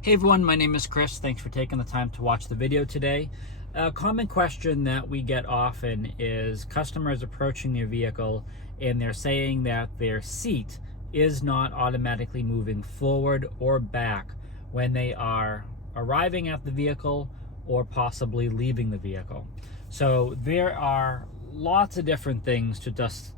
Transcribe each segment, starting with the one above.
Hey everyone, my name is Chris. Thanks for taking the time to watch the video today. A common question that we get often is customers approaching their vehicle and they're saying that their seat is not automatically moving forward or back when they are arriving at the vehicle or possibly leaving the vehicle. So there are lots of different things to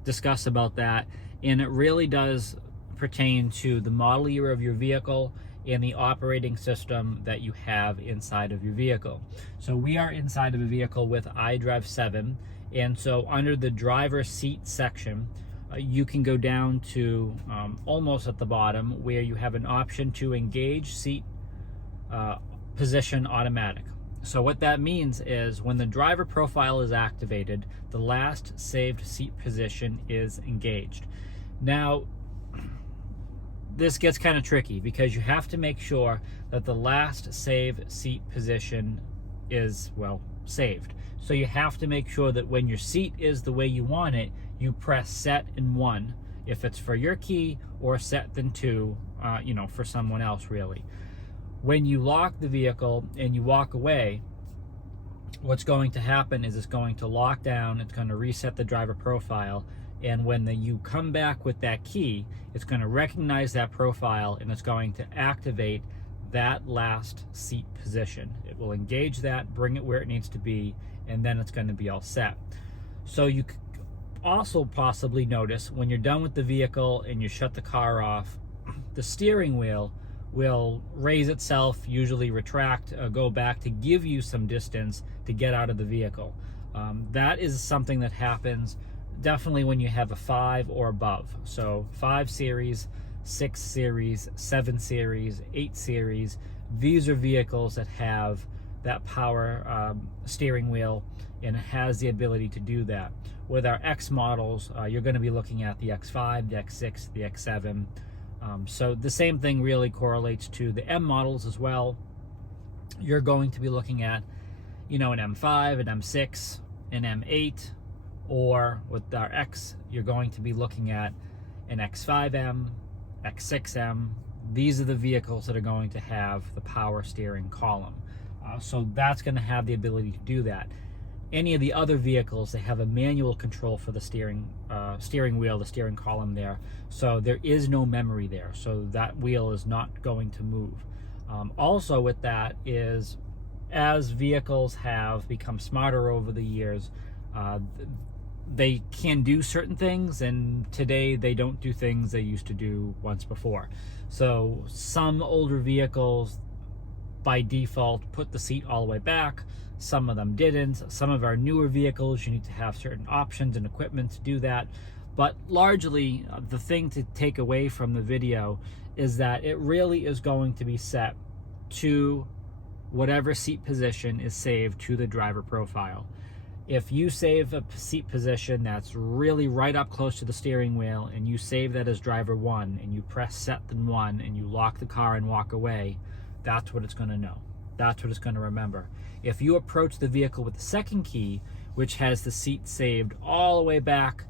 discuss about that, and it really does pertain to the model year of your vehicle and the operating system that you have inside of your vehicle. So we are inside of a vehicle with iDrive 7, and so under the driver's seat section, you can go down to almost at the bottom where you have an option to engage seat position automatic. So what that means is when the driver profile is activated, the last saved seat position is engaged. Now, this gets kind of tricky because you have to make sure that the last save seat position is, well, saved. So you have to make sure that when your seat is the way you want it, you press set and 1 if it's for your key, or set then 2, for someone else really. When you lock the vehicle and you walk away, what's going to happen is it's going to lock down, it's going to reset the driver profile, and when you come back with that key, it's going to recognize that profile and it's going to activate that last seat position. It will engage that, bring it where it needs to be, and then it's going to be all set. So you also possibly notice when you're done with the vehicle and you shut the car off, the steering wheel will raise itself, usually retract, go back to give you some distance to get out of the vehicle. That is something that happens definitely when you have a 5 or above. So 5 series, 6 series, 7 series, 8 series, these are vehicles that have that power steering wheel, and it has the ability to do that. With our X models, you're going to be looking at the X5, the X6, the X7. So the same thing really correlates to the M models as well. You're going to be looking at, an M5, an M6, an M8, or with our X, you're going to be looking at an X5M, X6M. These are the vehicles that are going to have the power steering column. So that's going to have the ability to do that. Any of the other vehicles, they have a manual control for the steering wheel, the steering column there. So there is no memory there. So that wheel is not going to move. Also with that is, as vehicles have become smarter over the years, they can do certain things, and today they don't do things they used to do once before. So some older vehicles by default put the seat all the way back. Some of them didn't. Some of our newer vehicles, you need to have certain options and equipment to do that. But largely, the thing to take away from the video is that it really is going to be set to whatever seat position is saved to the driver profile. If you save a seat position that's really right up close to the steering wheel, and you save that as driver 1, and you press set then 1, and you lock the car and walk away, that's what it's going to know. That's what it's going to remember. If you approach the vehicle with the second key, which has the seat saved all the way back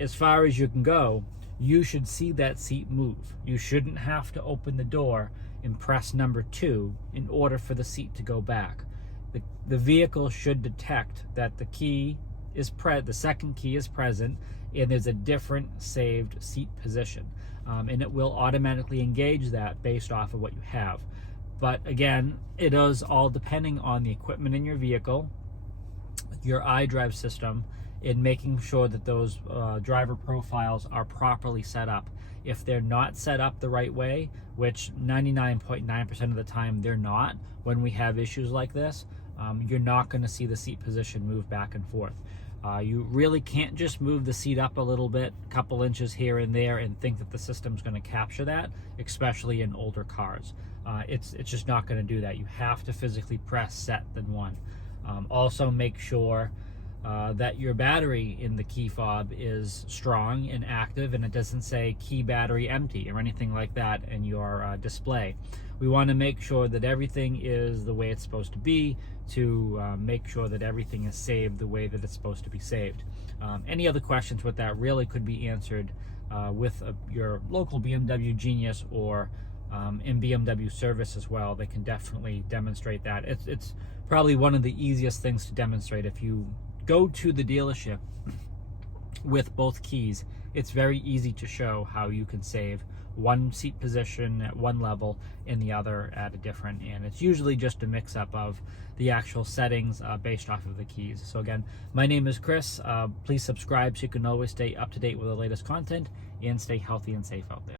as far as you can go, you should see that seat move. You shouldn't have to open the door and press number 2 in order for the seat to go back. The vehicle should detect that the second key is present, and there's a different saved seat position, and it will automatically engage that based off of what you have. But again, it is all depending on the equipment in your vehicle, your iDrive system, in making sure that those driver profiles are properly set up. If they're not set up the right way, which 99.9% of the time they're not, when we have issues like this, you're not going to see the seat position move back and forth. You really can't just move the seat up a little bit, a couple inches here and there, and think that the system's going to capture that, especially in older cars. It's just not going to do that. You have to physically press set then 1. Also make sure that your battery in the key fob is strong and active, and it doesn't say key battery empty or anything like that in your display. We want to make sure that everything is the way it's supposed to be, to make sure that everything is saved the way that it's supposed to be saved. Any other questions with that really could be answered with your local BMW Genius or in BMW service as well. They can definitely demonstrate that. It's probably one of the easiest things to demonstrate. If you go to the dealership with both keys, it's very easy to show how you can save one seat position at one level and the other at a different, and it's usually just a mix-up of the actual settings based off of the keys. So again, my name is Chris. Please subscribe so you can always stay up to date with the latest content and stay healthy and safe out there.